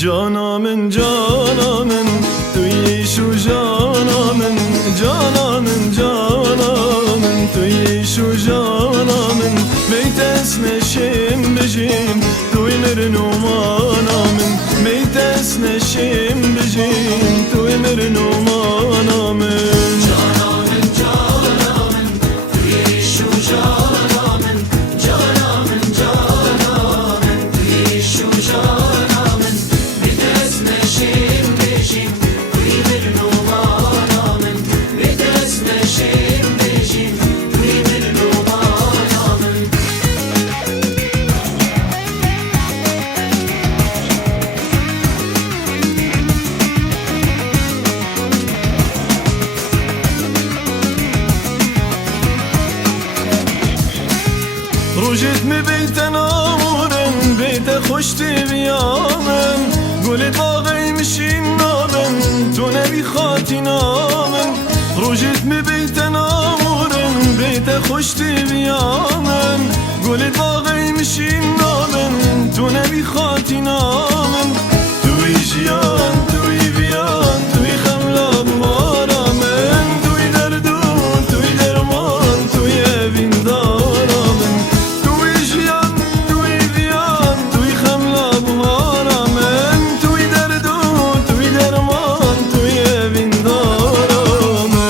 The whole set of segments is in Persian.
جانامن جانامن توی شو جانامن جانامن جانامن توی شو جانامن میتس نشیم بجیم توی مرنومانامن میتس نشیم بجیم توی مرنومانامن جانامن جانامن توی شو جانامن جانامن جانامن توی شو جانامن میتس نشیم بجیم توی مرنومانامن میتس نشیم بجیم توی مرنومانامن روجت می بیت نامورن بیت خوشتی بیامن گل باغی میشین نامن تو نبی خاطی نامن روجت می بیت نامورن بیت خوشتی بیامن گل باغی میشین نامن تو نبی خاطی نامن توی جیان توی بیان توی خملا بمارامن توی دردون توی درمان توی اوین دارامن توی جیان توی بیان توی خملا بمارامن توی دردون توی درمان توی اوین دارامن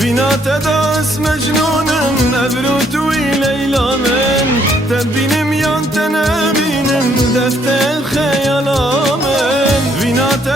وینات داس مجنونم نبرو توی لیلا من تبینم یان تنبینم دفت خیالامن وینات